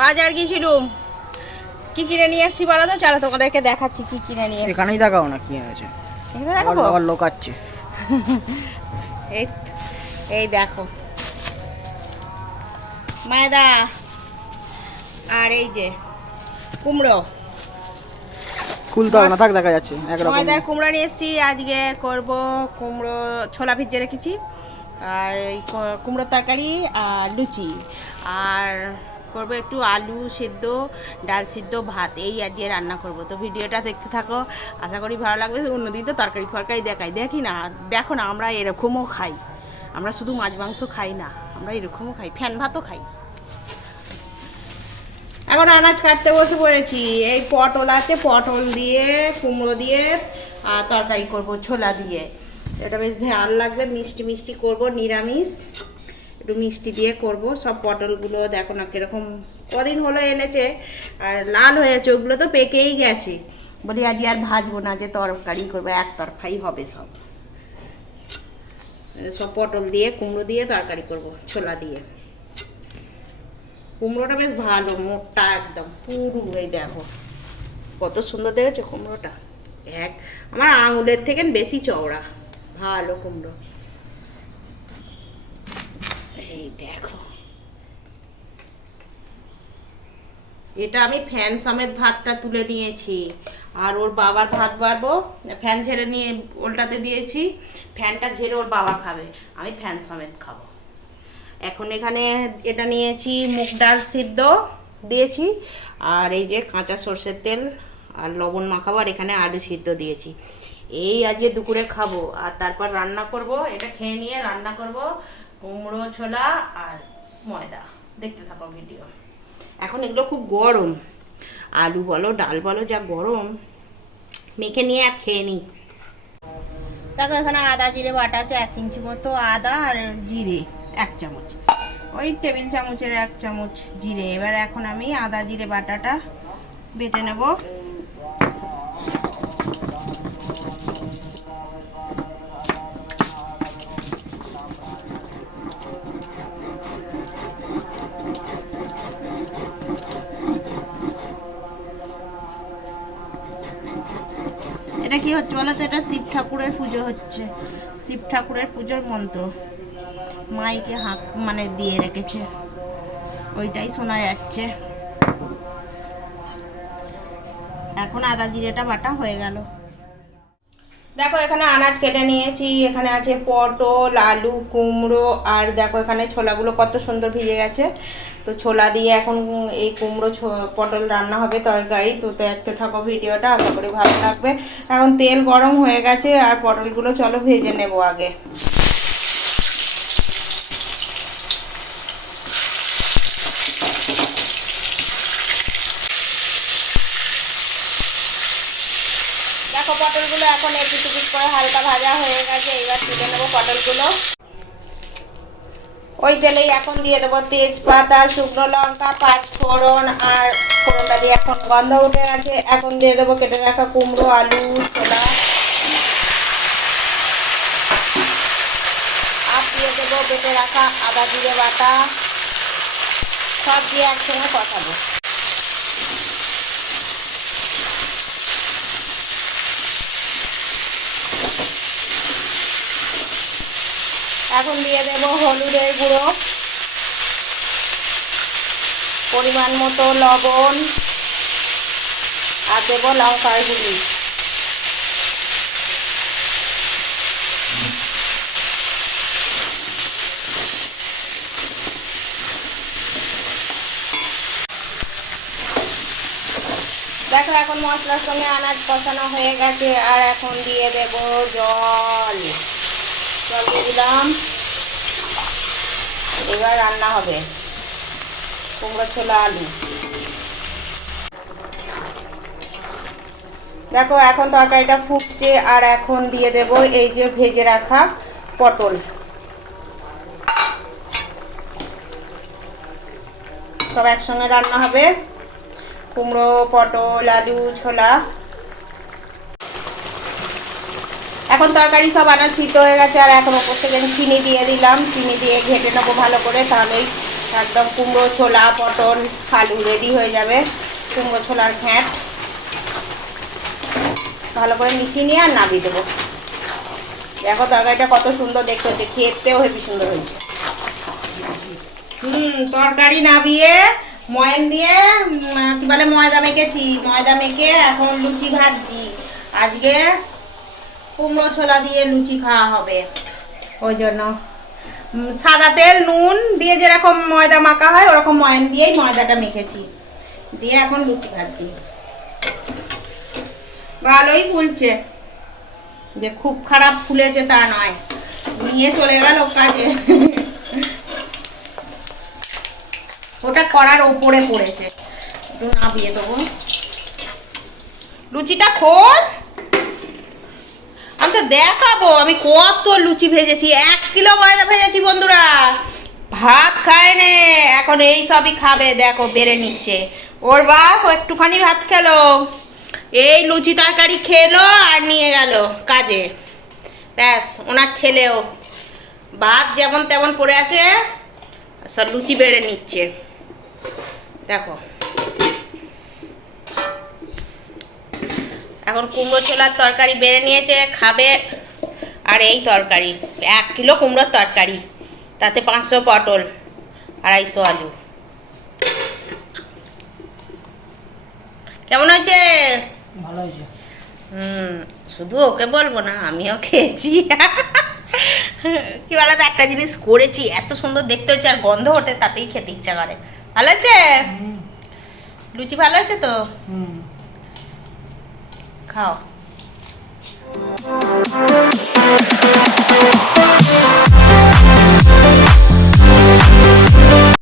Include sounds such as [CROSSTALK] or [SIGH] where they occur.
বাজার গিয়েছিলুম। কি কিনে নিয়ে এসছি বলো তো? চলো তোমাদেরকে দেখাচ্ছি কি কিনে নিয়ে এখানেই দেখাও না কি আছে আবার লোকাচ্ছে। [LAUGHS] এই এই দেখো। ময়দা আর এই যে কুমড়ো। খুলতে হবে না থাক দেখা যাচ্ছে একরকম ময়দার কুমড়ো নিয়ে এসেছি আজকে করব কুমড়ো ছোলা ভিজিয়ে রেখেছি। আর এই কুমড়োর তরকারি আর লুচি। আর করব একটু আলু সিদ্ধ, ডাল সিদ্ধ, ভাত, এই আজকে রান্না করব। তো ভিডিওটা দেখতে থাকো, আশা করি ভালো লাগবে। অন্যদিন তো তরকারি ফরকারি দেখাই। দেখি না, দেখো না, আমরা এরকমও খাই। আমরা শুধু মাছ মাংস খাই না, আমরা এরকমও খাই, ফ্যান ভাতও খাই। এখন আনাজ কাটতে বসে পড়েছি। এই পটল আছে, পটল দিয়ে, কুমড়ো দিয়ে, আর তরকারি করব ছোলা দিয়ে। এটা বেশ ভালো লাগবে, মিষ্টি মিষ্টি করব, নিরামিষ। একটু মিষ্টি দিয়ে করব। সব পটলগুলো দেখো না কীরকম কদিন হলো এনেছে, আর লাল হয়েছে, ওগুলো তো পেকেই গেছে। বলি, আজ আর ভাজবো না, যে তরকারি করব এক তরফাই হবে সব। সব পটল দিয়ে, কুমড়ো দিয়ে তরকারি করব, ছোলা দিয়ে। কুমড়োটা বেশ ভালো, মোটা একদম, পুরু এই দেখো। কত সুন্দর দেখেছ কুমড়োটা? এক, আমার আঙুলের থেকে বেশি চওড়া, ভালো কুমড়ো। এই দেখো। এটা আমি ফ্যান সমেত ভাতটা তুলে নিয়েছি। আর ওর বাবার ভাত বাড়বো, ফ্যান ঝেড়ে নিয়ে ওলটাতে দিয়েছি। ফ্যানটা ঝেড়ে ওর বাবা খাবে, আমি ফ্যান সমেত খাব। এখন এখানে এটা নিয়েছি, মুগ ডাল সিদ্ধ দিয়েছি। আর এই যে কাঁচা সর্ষের তেল আর লবণ মাখাবো, আর এখানে আলু সিদ্ধ দিয়েছি। এই আজকে দুপুরে খাব, আর তারপর রান্না করব, এটা খেয়ে নিয়ে রান্না করব। কুমড়ো, ছোলা আর ময়দা। দেখতে থাকো ভিডিও এখন এগুলো খুব গরম। আলু বলো, ডাল বলো, যা গরম, মেখে নিয়ে আর খেয়ে নিই। দেখো এখানে আদা, জিরে, বাটা আছে, এক ইঞ্চি মতো আদা আর জিরে, এক চামচ। ওই টেবিল চামচের এক চামচ জিরে। এবার এখন আমি আদা, জিরে, বাটাটা বেটে নেব। এটা কি হচ্ছে বলো তো? এটা শিব ঠাকুরের পুজো হচ্ছে। শিব ঠাকুরের পুজোর মন্ত্র। মাইকে হাঁক মানে দিয়ে রেখেছে। ওইটাই শোনা যাচ্ছে। এখন আদা জিরেটা বাটা হয়ে গেল। দেখো, এখানে আনাজ কেটে নিয়েছি, এখানে আছে পটল, আলু, কুমড়ো, আর দেখো, এখানে ছোলাগুলো কত সুন্দর ভিজে গেছে। তো ছোলা দিয়ে এখন এই কুমড়ো পটল রান্না হবে তরকারি। তো দেখতে থাকো ভিডিওটা, আশা করি ভালো থাকবে। এখন তেল গরম হয়ে গেছে, আর পটলগুলো চলো ভেজে নেব আগে দেখো পটলগুলো এখন একটু টুকুট করে হালকা ভাজা হয়ে গেছে, এবার তুলে নেব পটলগুলো। ওই তেলেই এখন দিয়ে দেবো তেজপাতা, শুকনো লঙ্কা পাঁচ ফোড়ন আর ফোড়নটা দিয়ে এখন গন্ধ উঠে গেছে। এখন দিয়ে দেবো কেটে রাখা কুমড়ো, আলু, ছোলা। আর দিয়ে দেবো বেটে রাখা আদা, জিরে বাটা। সব দিয়ে একসঙ্গে কষাবো। এখন দিয়ে দেব হলুদের গুঁড়ো। পরিমাণ মতো লবণ। আর দেবো লঙ্কার গুঁড়ি। দেখো, এখন মশলার সঙ্গে আনাজ কষানো হয়ে গেছে। আর এখন দিয়ে দেব জল। জল দিয়ে দিলাম। এবার রান্না হবে। কুমড়ো ছোলা আলু। দেখো, এখন তরকারিটা ফুটছে আর এখন দিয়ে দেব এই যে ভেজে রাখা পটল। সব একসঙ্গে রান্না হবে। কুমড়ো, পটল, আলু, ছোলা। এখন তরকারি সব আনাজ সিদ্ধ হয়ে গেছে, আর এখন ওপর থেকে চিনি দিয়ে দিলাম। চিনি দিয়ে ঘেটে নেব ভালো করে, তাহলেই একদম কুমড়ো, ছোলা, পটল, আলু রেডি হয়ে যাবে। কুমড়ো, ছোলার ঘ্যাঁট ভালো করে মিশিয়ে নিয়ে আর নামিয়ে দেবো। দেখো তরকারিটা কত সুন্দর দেখতে হচ্ছে, খেতেও হেবি সুন্দর হয়েছে। হুম, তরকারি নামিয়ে ময়ন দিয়ে কি বলে ময়দা মেখেছি। ময়দা মেখে এখন লুচি ভাজছি। আজকে কুমড়ো ছোলা দিয়ে লুচি খাওয়া হবে। ওই জন্য। সাদা তেল, নুন দিয়ে যেরকম ময়দা মাখা হয়, ওরকম ময়ন দিয়েই ময়দাটা মেখেছি। দিয়ে এখন লুচি ভাজছি। ভালোই ফুলছে। যে খুব খারাপ ফুলেছে তা নয়। নিয়ে চলে গেল কাজে। ওটা করার ওপরে পড়েছে। একটু নামিয়ে দেবো। লুচিটা খোল। তো দেখাবো, আমি কত লুচি ভেজেছি, এক কিলো ময়দা ভেজেছি বন্ধুরা। ভাত খায় নে, এখন এই সবই খাবে, দেখো, বেড়ে নিচ্ছে। ওর বাপ একটুখানি ভাত খেলো, এই লুচি তরকারি খেলো আর নিয়ে গেল কাজে। ব্যাস, ওনার ছেলেও। ভাত যেমন তেমন পড়ে আছে, সব লুচি বেড়ে নিচ্ছে। দেখো। এখন কুমড়ো ছোলার তরকারি বেড়ে নিয়েছে খাবে। আর এই তরকারি এক কিলো কুমড়োর তরকারি তাতে পাঁচশো পটল আড়াইশো আলু। কেমন হয়েছে? ভালো হয়েছে। হুম শুধু ওকে বলব না আমিও খেয়েছি। কি বলতো একটা জিনিস করেছি এত সুন্দর দেখতে হচ্ছে আর গন্ধ ওঠে তাতেই খেতে ইচ্ছা করে। ভালো আছে লুচি ভালো আছে তো? হুম। Calma.